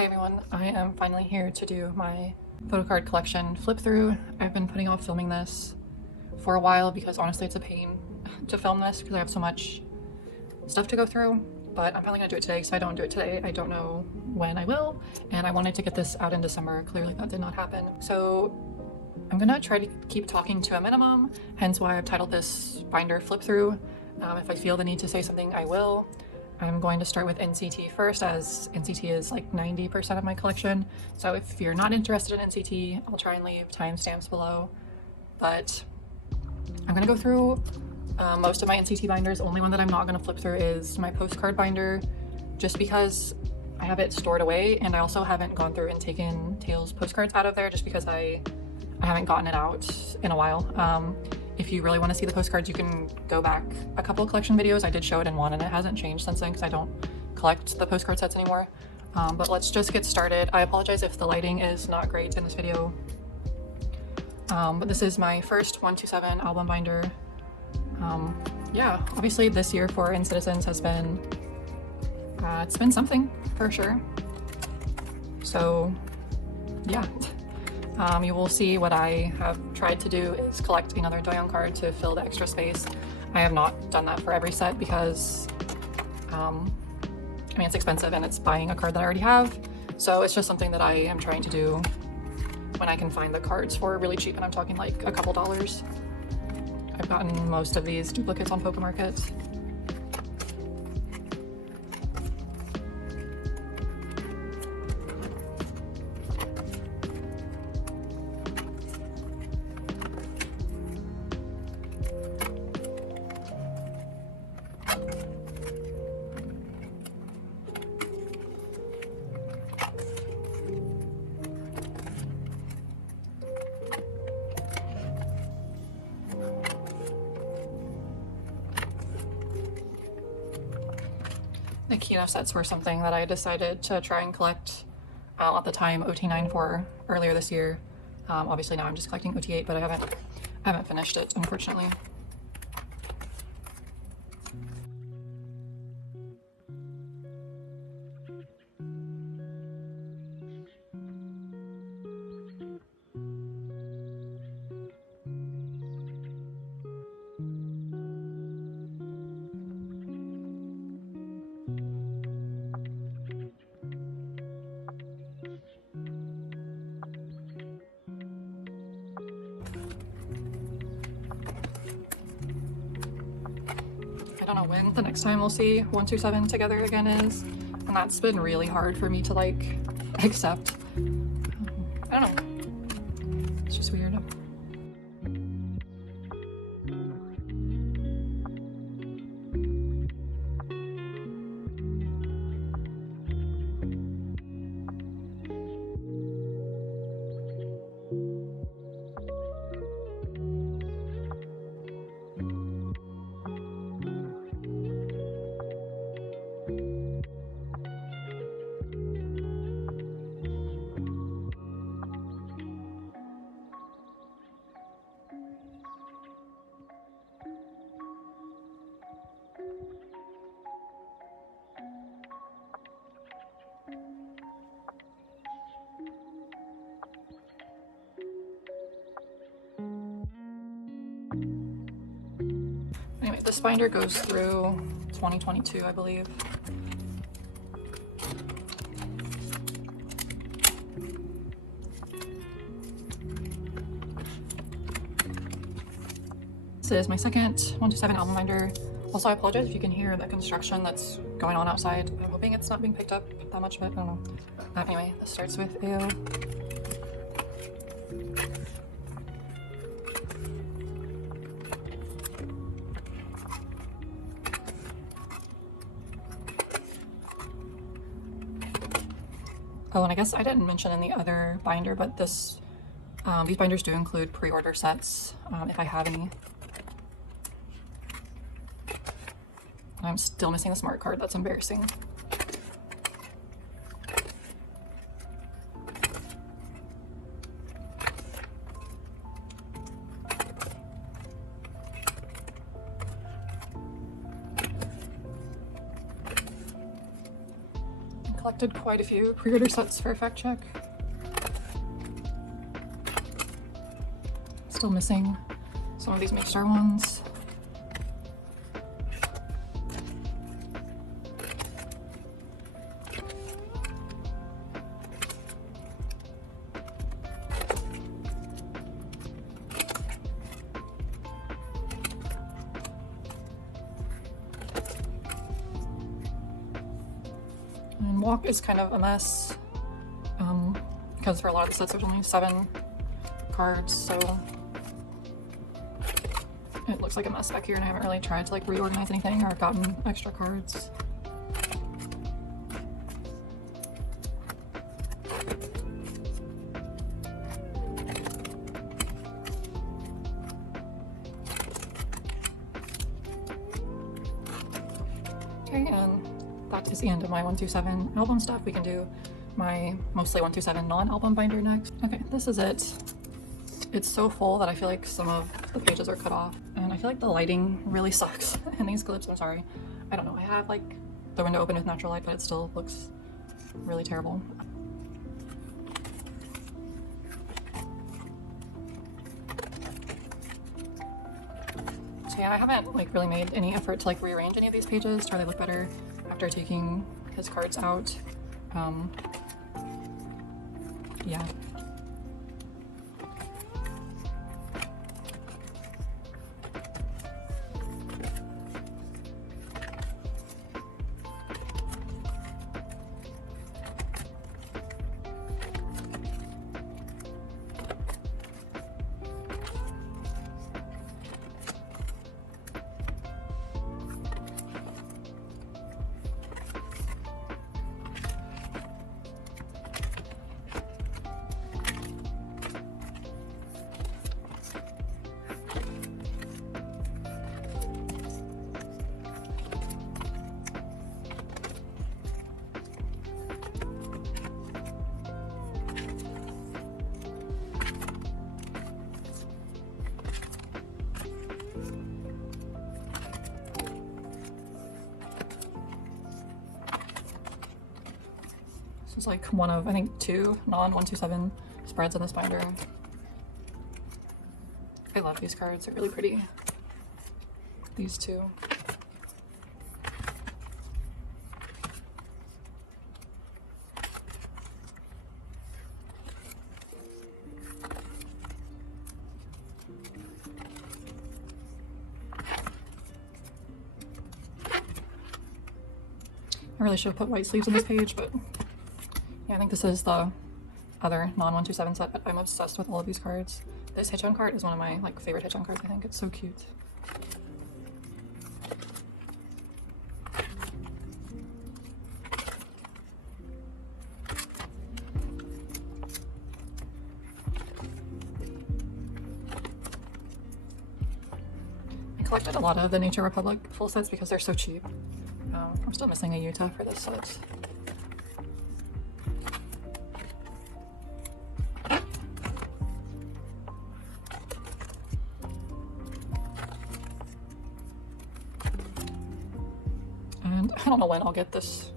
Hi everyone, I am finally here to do my photocard collection flip through. I've been putting off filming this for a while because honestly it's a pain to film this because I have so much stuff to go through, but I'm finally gonna do it today because if I don't do it today, I don't know when I will, and I wanted to get this out in December. Clearly that did not happen. So I'm gonna try to keep talking to a minimum, hence why I've titled this binder flip through. If I feel the need to say something, I will. I'm going to start with NCT first, as NCT is like 90% of my collection. So if you're not interested in NCT, I'll try and leave timestamps below. But I'm gonna go through most of my NCT binders. Only one that I'm not gonna flip through is my postcard binder, just because I have it stored away, and I also haven't gone through and taken Tails postcards out of there just because I haven't gotten it out in a while. If you really want to see the postcards, you can go back a couple of collection videos. I did show it in one and it hasn't changed since then because I don't collect the postcard sets anymore. But let's just get started. I apologize if the lighting is not great in this video. But this is my first 127 album binder. Yeah, obviously this year for In Citizens has been, it's been something for sure. So yeah. You will see what I have tried to do is collect another Doyoung card to fill the extra space. I have not done that for every set because, I mean, it's expensive and it's buying a card that I already have. So it's just something that I am trying to do when I can find the cards for really cheap, and I'm talking like a couple dollars. I've gotten most of these duplicates on Pokemarket. The Kino sets were something that I decided to try and collect at the time OT9 for earlier this year. Obviously now I'm just collecting OT8, but I haven't finished it, unfortunately. I don't know when the next time we'll see 127 together again is, and that's been really hard for me to like accept. I don't know, it's just weird. Anyway, this binder goes through 2022, I believe. This is my second 127 album binder. Also, I apologize if you can hear the construction that's going on outside. I'm hoping it's not being picked up that much, but I don't know. Anyway, this starts with yall. Oh, and I guess I didn't mention in the other binder, but this, these binders do include pre-order sets, if I have any. I'm still missing the smart card, that's embarrassing. collected quite a few pre-order sets for a fact check. Still missing some of these Make Star ones. And Walk is kind of a mess because for a lot of the sets there's only 7 cards, so it looks like a mess back here, and I haven't really tried to like reorganize anything or gotten extra cards. Okay, and that is the end of my 127 album stuff. We can do my mostly 127 non-album binder next. Okay, this is it. It's so full that I feel like some of the pages are cut off, and I feel like the lighting really sucks in these clips. I'm sorry. I don't know. I have like the window open with natural light, but it still looks really terrible. So yeah, I haven't like really made any effort to like rearrange any of these pages to where they look better after taking his cards out. Yeah. This is like one of, I think, 2 non-127 spreads in this binder. I love these cards, they're really pretty. These 2. I really should have put white sleeves on this page, but yeah, I think this is the other non-127 set, but I'm obsessed with all of these cards. This Hitchon card is one of my like favorite Hitchon cards, I think. It's so cute. I collected a lot of the Nature Republic full sets because they're so cheap. I'm still missing a Utah for this set. And I don't know when I'll get this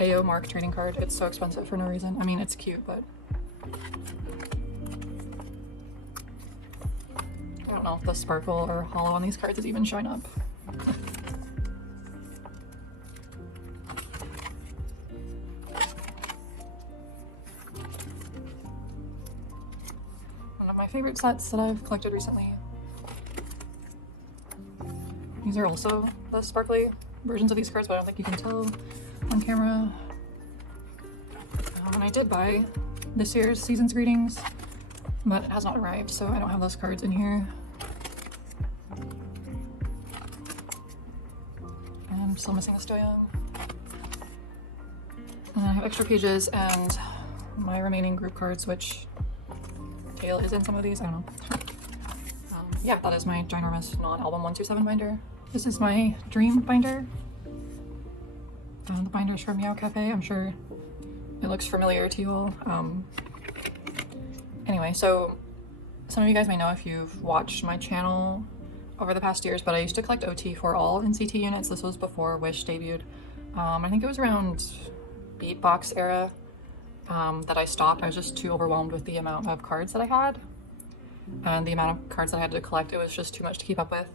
AO Mark trading card. It's so expensive for no reason. I mean, it's cute, but I don't know if the sparkle or hollow on these cards is even showing up. One of my favorite sets that I've collected recently. These are also the sparkly versions of these cards, but I don't think you can tell on camera. And I did buy this year's Season's Greetings, but it has not arrived, so I don't have those cards in here. And I'm still missing a Stoyoung. And I have extra pages and my remaining group cards, which tail is in some of these, I don't know. Yeah, that is my ginormous non-album 127 binder. This is my dream binder. The binder's from Meow Cafe. I'm sure it looks familiar to you all. Anyway, so some of you guys may know if you've watched my channel over the past years, but I used to collect OT for all in CT units. This was before Wish debuted. I think it was around beatbox era that I stopped. I was just too overwhelmed with the amount of cards that I had and the amount of cards that I had to collect. It was just too much to keep up with.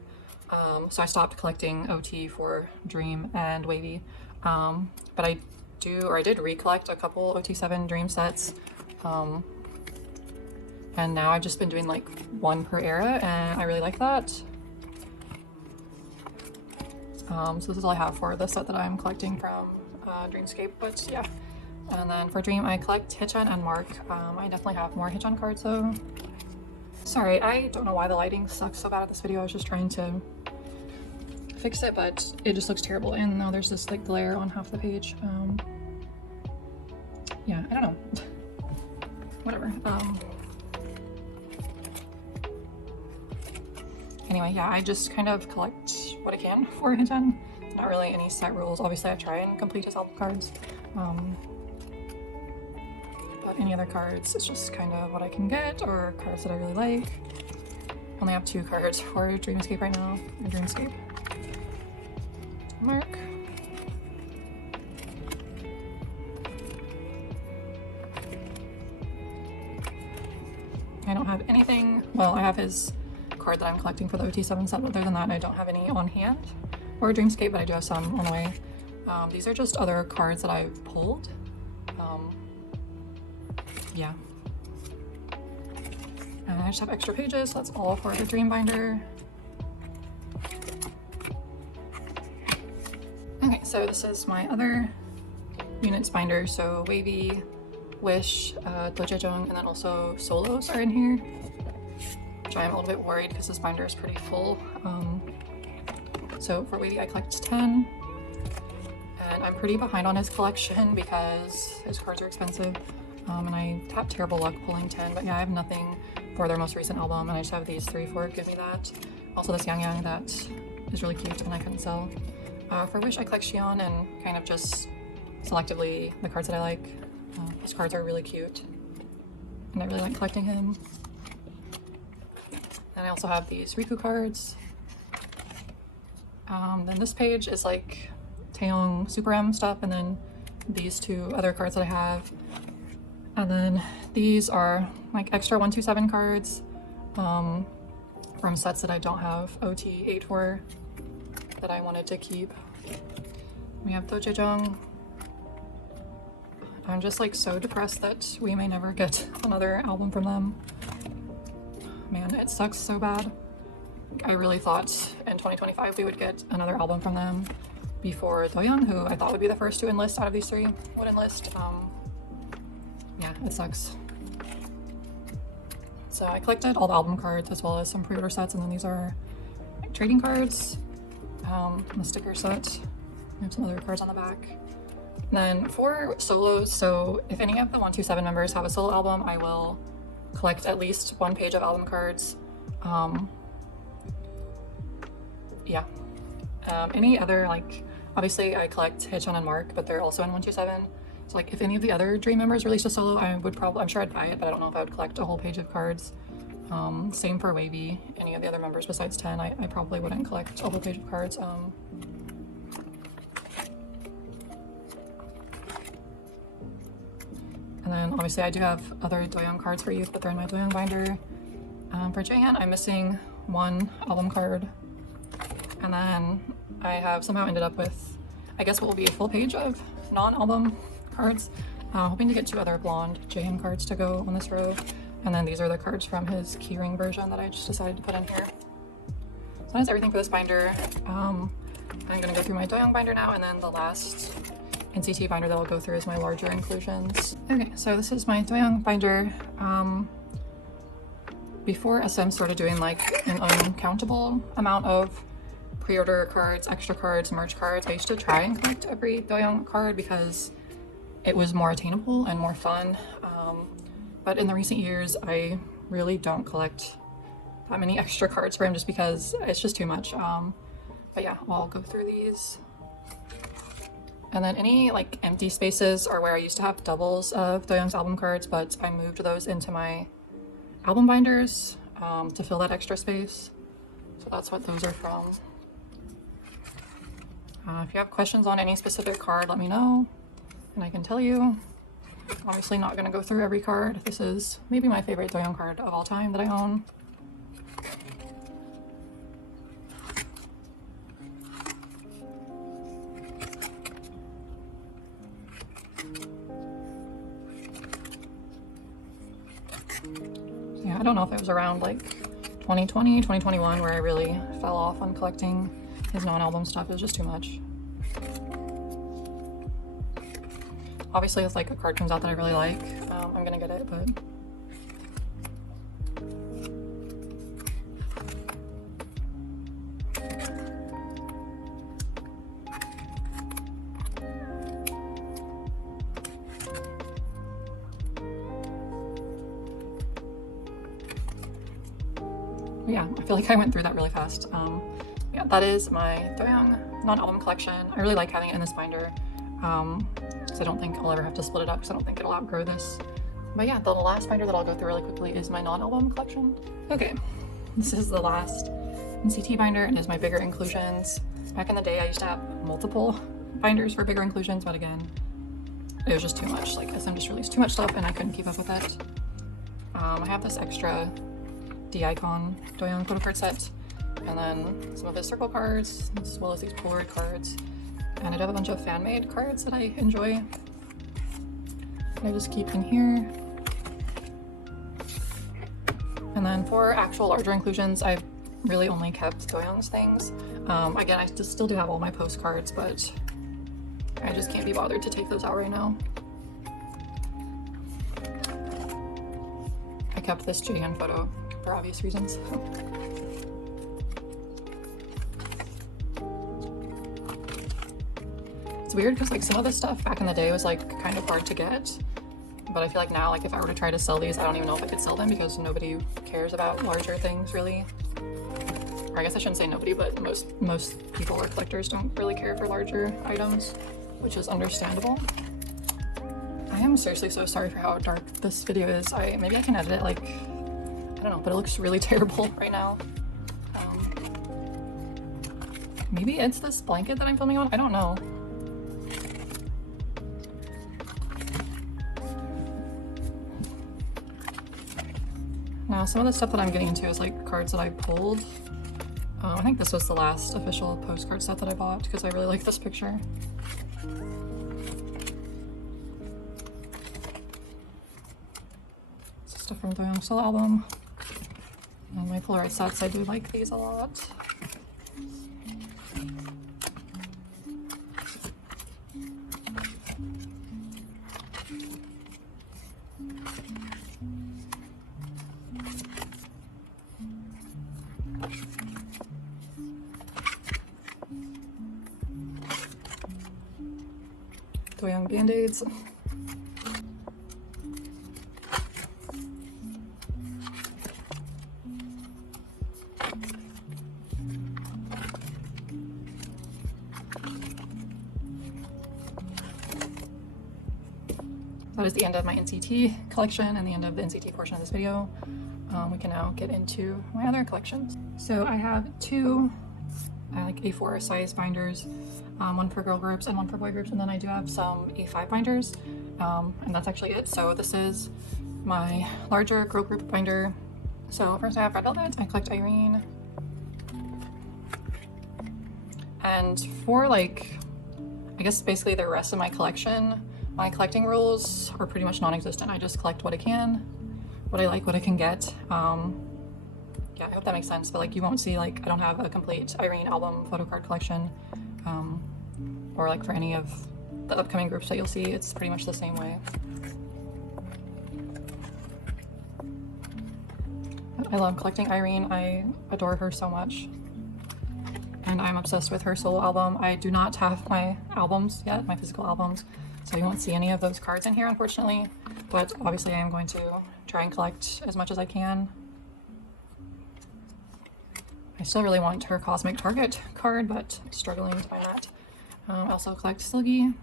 So I stopped collecting OT for Dream and Wavy. But I did recollect a couple OT7 Dream sets. And now I've just been doing like one per era, and I really like that. So this is all I have for the set that I'm collecting from Dreamscape, but yeah. And then for Dream, I collect Hitchin and Mark. I definitely have more Hitchin cards though. Sorry, I don't know why the lighting sucks so bad at this video. I was just trying to fix it, but it just looks terrible. And now there's this like glare on half the page. Yeah, I don't know. Whatever. Anyway, yeah, I just kind of collect what I can for Hitchin. Not really any set rules. Obviously, I try and complete his album cards. But any other cards, it's just kind of what I can get, or cards that I really like. I only have 2 cards for Dreamscape right now. Dreamscape. Mark. I don't have anything. Well, I have his card that I'm collecting for the OT7 set, but other than that, I don't have any on hand or Dreamscape, but I do have some on the way. These are just other cards that I've pulled. Yeah. And I just have extra pages, so that's all for the Dream binder. Okay, so this is my other units binder. So Wavy, Wish, Dojejong, and then also solos are in here, which I'm a little bit worried because this binder is pretty full. So for Wavy, I collect 10, and I'm pretty behind on his collection because his cards are expensive, and I have terrible luck pulling 10, but yeah, I have nothing for their most recent album, and I just have these 3 for Give Me That. Also this Yang Yang that is really cute and I couldn't sell. For Wish, I collect Xion and kind of just selectively the cards that I like. His cards are really cute, and I really like collecting him. And I also have these Riku cards. Then this page is like Taeyong Super M stuff, and then these 2 other cards that I have. And then these are like extra 127 cards from sets that I don't have OT8 for that I wanted to keep. We have Dojejong. I'm just like so depressed that we may never get another album from them. Man, it sucks so bad. I really thought in 2025 we would get another album from them before Doyoung, who I thought would be the first to enlist out of these 3, would enlist. Yeah, it sucks. So I collected all the album cards as well as some pre-order sets, and then these are like trading cards, the sticker set. I have some other cards on the back. And then for solos, so if any of the 127 members have a solo album, I will collect at least 1 page of album cards. Yeah. Any other, like, obviously I collect Hitchin and Mark, but they're also in 127. So like if any of the other Dream members released a solo, I'm sure I'd buy it, but I don't know if I would collect a whole page of cards. Same for Wavy. Any of the other members besides 10, I probably wouldn't collect a whole page of cards. And then obviously I do have other Doyoung cards for youth, but they're in my Doyoung binder. For Jaehan, I'm missing 1 album card. And then I have somehow ended up with, I guess, what will be a full page of non-album cards. Hoping to get 2 other blonde Jaehan cards to go on this row. And then these are the cards from his keyring version that I just decided to put in here. So that's everything for this binder. I'm gonna go through my Doyoung binder now, and then the last NCT binder that I'll go through is my larger inclusions. Okay, so this is my Doyoung binder. Before SM started doing like an uncountable amount of pre-order cards, extra cards, merch cards, I used to try and collect every Doyoung card because it was more attainable and more fun. But in the recent years, I really don't collect that many extra cards for him just because it's just too much. But yeah, I'll go through these. And then any like empty spaces are where I used to have doubles of Doyoung's album cards, but I moved those into my album binders to fill that extra space. So that's what those are from. If you have questions on any specific card, let me know. And I can tell you, obviously not gonna go through every card. This is maybe my favorite Do-young card of all time that I own. Yeah, I don't know if it was around like 2020, 2021 where I really fell off on collecting his non-album stuff. It was just too much. Obviously, if like a card comes out that I really like, I'm gonna get it, but yeah, I feel like I went through that really fast. Yeah, that is my Do-young non-album collection. I really like having it in this binder. So I don't think I'll ever have to split it up because I don't think it'll outgrow this. But yeah, the last binder that I'll go through really quickly is my non-album collection. Okay, this is the last NCT binder and is my bigger inclusions. Back in the day, I used to have multiple binders for bigger inclusions, but again, it was just too much. Like SM just released too much stuff and I couldn't keep up with it. I have this extra D-Icon Do-young photo card set, and then some of his circle cards, as well as these Polaroid cards. And I do have a bunch of fan-made cards that I enjoy. I just keep in here. And then for actual larger inclusions, I've really only kept Do-young's things. Again, I just still do have all my postcards, but I just can't be bothered to take those out right now. I kept this Jihyun photo for obvious reasons. It's weird because like some of this stuff back in the day was like kind of hard to get, but I feel like now, like if I were to try to sell these, I don't even know if I could sell them because nobody cares about larger things really. Or I guess I shouldn't say nobody, but most people or collectors don't really care for larger items, which is understandable. I am seriously so sorry for how dark this video is. Maybe I can edit it like, I don't know, but it looks really terrible right now. Maybe it's this blanket that I'm filming on, I don't know. Now, some of the stuff that I'm getting into is like cards that I pulled. I think this was the last official postcard set that I bought because I really like this picture. This is stuff from the Do-young solo album. And my Polaroid sets, I do like these a lot. Do-young band-aids. That is the end of my NCT collection and the end of the NCT portion of this video. We can now get into my other collections. So I have two like A4 size binders, one for girl groups and one for boy groups, and then I do have some A5 binders, and that's actually it. So this is my larger girl group binder. So first I have Red Velvet. I collect Irene. And for like, I guess basically the rest of my collection, my collecting rules are pretty much non-existent. I just collect what I can, what I like, what I can get. Yeah, I hope that makes sense, but like you won't see, like I don't have a complete Irene album photo card collection, or like for any of the upcoming groups that you'll see, it's pretty much the same way. I love collecting Irene. I adore her so much. And I'm obsessed with her solo album. I do not have my albums yet, my physical albums, so you won't see any of those cards in here, unfortunately. But obviously I am going to try and collect as much as I can. I still really want her Cosmic Target card, but I'm struggling to find that. I also collect Silgi.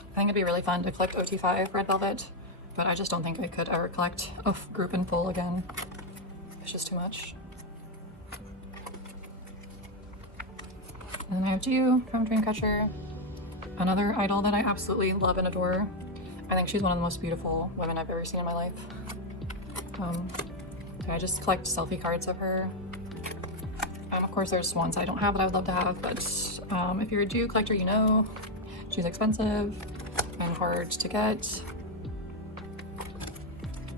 I think it'd be really fun to collect OT5 Red Velvet, but I just don't think I could ever collect a group in full again. It's just too much. And then I have Jiu from Dreamcatcher, another idol that I absolutely love and adore. I think she's one of the most beautiful women I've ever seen in my life. I just collect selfie cards of her. Of course, there's ones I don't have that I would love to have, but if you're a Jiu collector, you know she's expensive and hard to get.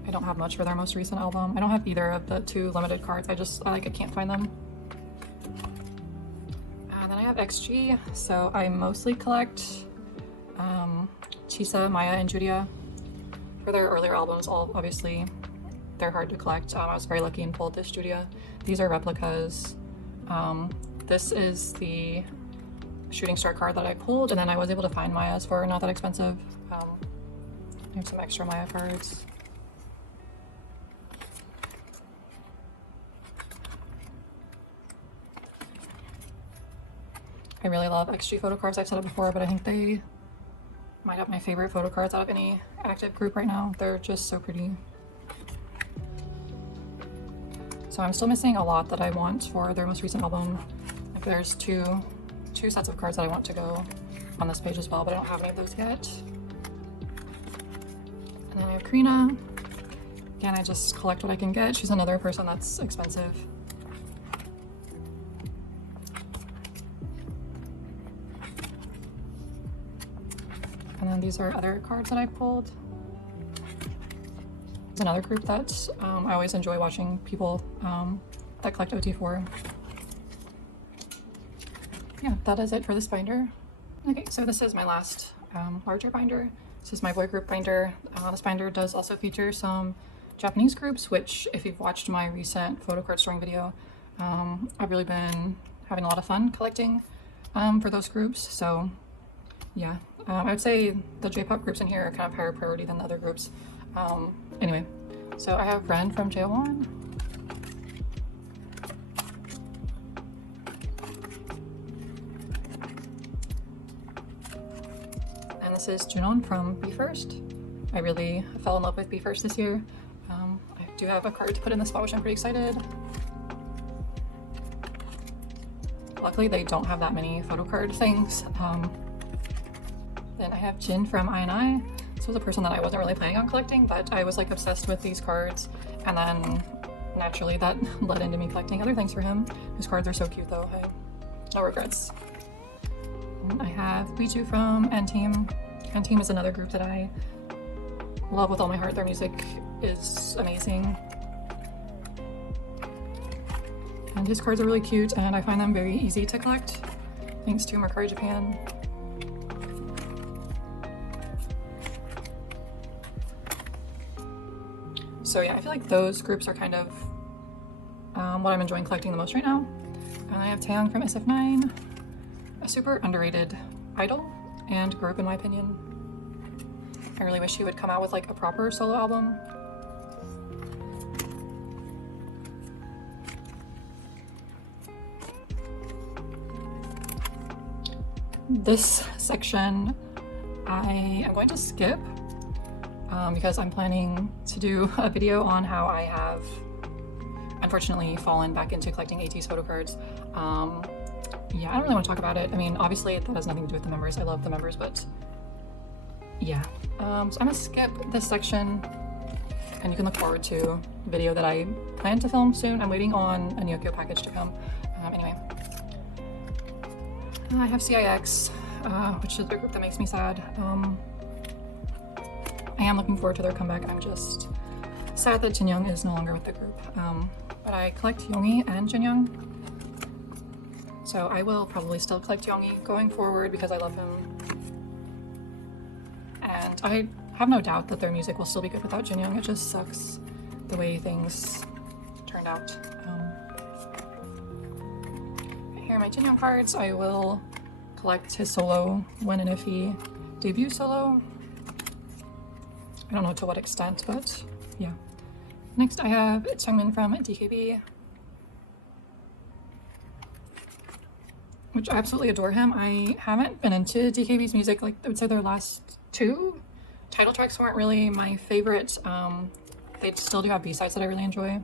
I don't have much for their most recent album. I don't have either of the 2 limited cards. I can't find them. And then I have XG, so I mostly collect Chisa, Maya, and Judia. For their earlier albums, obviously they're hard to collect. I was very lucky and pulled this Judia. These are replicas. This is the shooting star card that I pulled, and then I was able to find Maya's for not that expensive. I have some extra Maya cards. I really love XG photo cards. I've said it before, but I think they might have my favorite photo cards out of any active group right now. They're just so pretty. So I'm still missing a lot that I want for their most recent album. Like there's two sets of cards that I want to go on this page as well, but I don't have any of those yet. And then I have Karina. Again, I just collect what I can get. She's another person that's expensive. And then these are other cards that I pulled. It's another group that I always enjoy watching people that collect OT for. Yeah, that is it for this binder. Okay, so this is my last larger binder. This is my boy group binder. This binder does also feature some Japanese groups, which if you've watched my recent photo card storing video, I've really been having a lot of fun collecting for those groups. So yeah, I would say the J-pop groups in here are kind of higher priority than the other groups. Anyway, so I have Ren from JO1. And this is Junon from Be First. I really fell in love with Be First this year. I do have a card to put in the spot, which I'm pretty excited. Luckily, they don't have that many photo card things. Then I have Jin from I&I. This was a person that I wasn't really planning on collecting, but I was like obsessed with these cards, and then naturally that led into me collecting other things for him. His cards are so cute though. No regrets. And I have B2 from N-Team. N-Team is another group that I love with all my heart. Their music is amazing. And his cards are really cute, and I find them very easy to collect, thanks to Mercari Japan. So yeah, I feel like those groups are kind of what I'm enjoying collecting the most right now. And I have Taeyang from SF9, a super underrated idol and group in my opinion. I really wish he would come out with like a proper solo album. This section I am going to skip because I'm planning to do a video on how I have unfortunately fallen back into collecting ateez photo cards. Yeah, I don't really want to talk about it. I mean, obviously that has nothing to do with the members. I love the members, but yeah. So I'm gonna skip this section, and you can look forward to a video that I plan to film soon. I'm waiting on a Nyokyo package to come. Anyway, I have CIX, which is a group that makes me sad. I am looking forward to their comeback. I'm just sad that Jinyoung is no longer with the group. But I collect Yoongi and Jinyoung, so I will probably still collect Yoongi going forward because I love him. And I have no doubt that their music will still be good without Jinyoung. It just sucks the way things turned out. Here are my Jinyoung cards. I will collect his solo when and if he debuts solo. I don't know to what extent, but yeah. Next I have Changmin from DKB, which I absolutely adore him. I haven't been into DKB's music, like I would say their last two title tracks weren't really my favorite. They still do have B-sides that I really enjoy,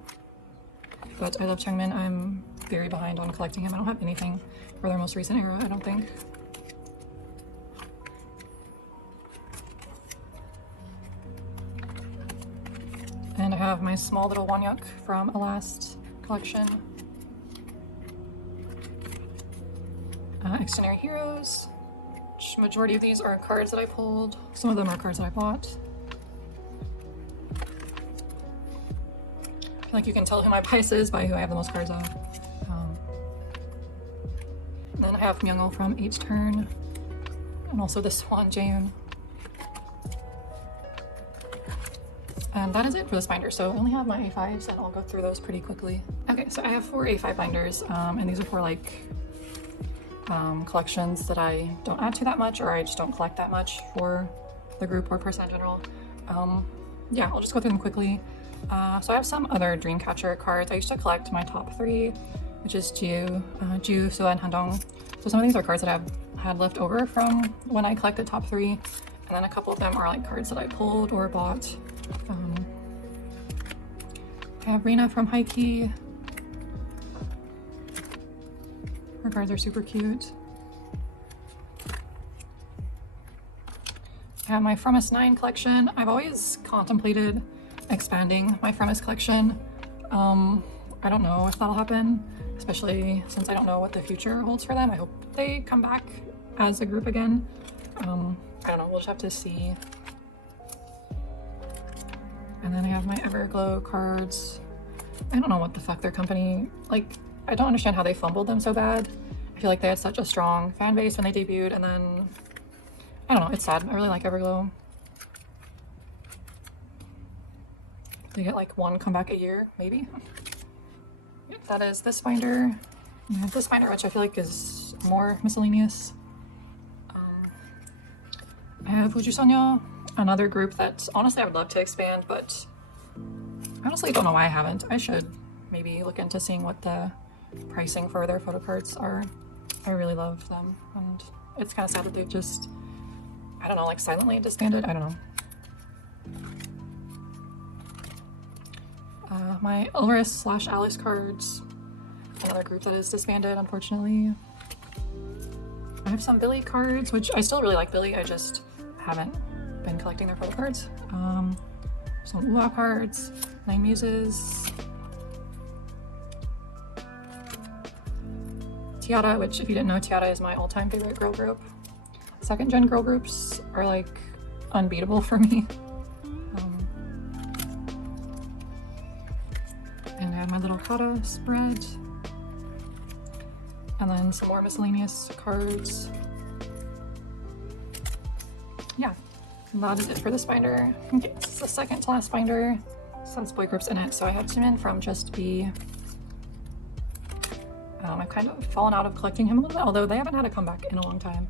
but I love Changmin. I'm very behind on collecting him. I don't have anything for their most recent era, I don't think. And I have my small little Wanyuk from a last collection. Extraordinary Heroes. Majority of these are cards that I pulled. Some of them are cards that I bought. I feel like you can tell who my bias is by who I have the most cards of. And then I have Myungho from H Turn, and also this one, Jaeun. And that is it for this binder. So I only have my A5s, and I'll go through those pretty quickly. Okay, so I have 4 A5 binders, and these are for like collections that I don't add to that much, or I just don't collect that much for the group or person in general. Yeah, I'll just go through them quickly. So I have some other Dreamcatcher cards. I used to collect my top 3, which is Ju, Soo, and Handong. So some of these are cards that I've had left over from when I collected top 3, and then a couple of them are like cards that I pulled or bought. I have Rina from Hikey. Her cards are super cute. I have my From S9 collection. I've always contemplated expanding my From S collection. I don't know if that'll happen, especially since I don't know what the future holds for them. I hope they come back as a group again. I don't know, we'll just have to see. And then I have my Everglow cards. I don't know what the fuck their company, like, I don't understand how they fumbled them so bad. I feel like they had such a strong fan base when they debuted, and then, I don't know, it's sad. I really like Everglow. They get like 1 comeback a year, maybe. Yep, that is this binder. And this binder, which I feel like is more miscellaneous. I have Ujusonya, another group that honestly I would love to expand, but I honestly don't know why I haven't. I should maybe look into seeing what the pricing for their photo cards are. I really love them, and it's kind of sad that they've just, I don't know, like silently disbanded. I don't know. My Ulris / Alice cards, another group that is disbanded, unfortunately. I have some Billy cards, which I still really like Billy, I just haven't been collecting their photo cards. Some UA cards, 9 Muses, Tiara, which if you didn't know, Tiara is my all-time favorite girl group. 2nd gen girl groups are like unbeatable for me. And I have my little Kata spread. And then some more miscellaneous cards. Yeah, and that is it for this binder. Okay, this is the second to last binder. Some boy groups in it. So I have Jimin from Just Be. I've kind of fallen out of collecting him a little bit, although they haven't had a comeback in a long time.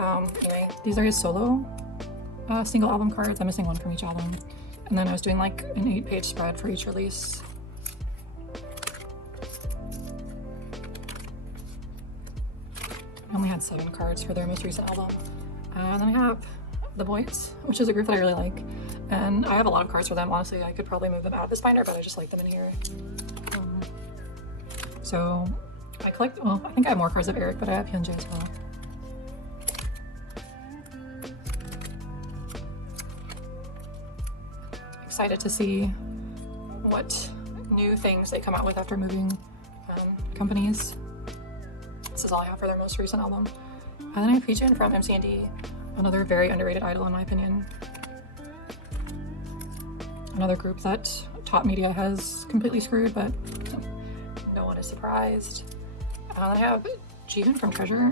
Anyway, these are his solo single album cards. I'm missing one from each album. And then I was doing like an 8-page spread for each release. I only had 7 cards for their most recent album. And then I have The Boys, which is a group that I really like. And I have a lot of cards for them. Honestly, I could probably move them out of this binder, but I just like them in here. So I collect, well, I think I have more cards of Eric, but I have Hyunjae as well. Excited to see what new things they come out with after moving companies. This is all I have for their most recent album. And then I have Heejun from MC&D, another very underrated idol in my opinion. Another group that Top Media has completely screwed, but no one is surprised. I have Jihoon from Treasure,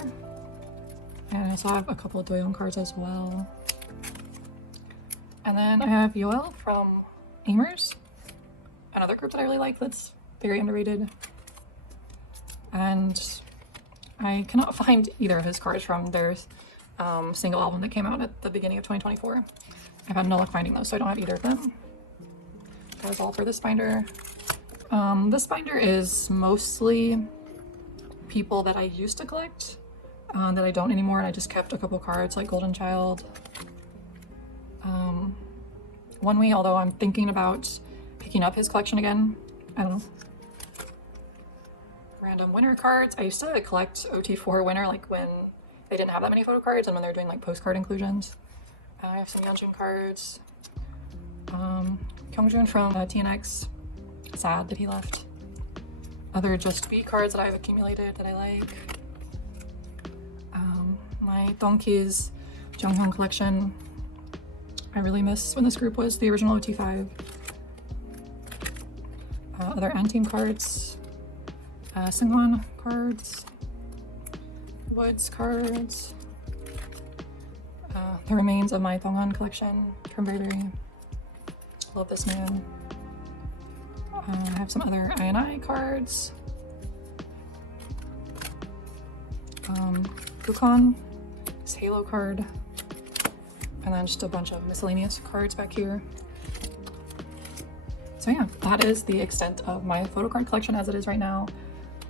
and I also have a couple of Doyoung cards as well. And then I have Yoel from Aimers, another group that I really like that's very underrated. And I cannot find either of his cards from their single album that came out at the beginning of 2024. I've had no luck finding those, so I don't have either of them. That was all for this binder. This binder is mostly people that I used to collect that I don't anymore, and I just kept a couple cards like Golden Child. One Way, although I'm thinking about picking up his collection again. I don't know. random winner cards. I used to collect OT4 winner like when they didn't have that many photo cards and when they're doing like postcard inclusions. I have some Yeonjun cards. Kyungjun from TNX. Sad that he left. Other Just Be cards that I've accumulated that I like. My Donkey's Jonghyun collection. I really miss when this group was the original OT5. Other Anteam cards. Seungwon cards. Woods cards. The remains of my Donghan collection from Burberry. Love this man. I have some other I&I cards. Gukon, this Halo card, and then just a bunch of miscellaneous cards back here. So yeah, that is the extent of my photo card collection as it is right now.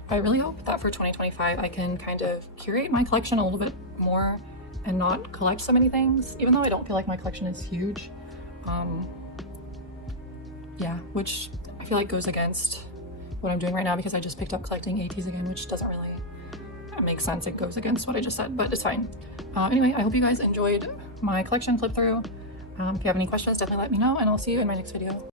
I really hope that for 2025 I can kind of curate my collection a little bit more and not collect so many things, even though I don't feel like my collection is huge. Yeah, which I feel like goes against what I'm doing right now because I just picked up collecting ateez again, which doesn't really make sense. It goes against what I just said, but it's fine. Anyway, I hope you guys enjoyed my collection flip through. If you have any questions, definitely let me know, and I'll see you in my next video.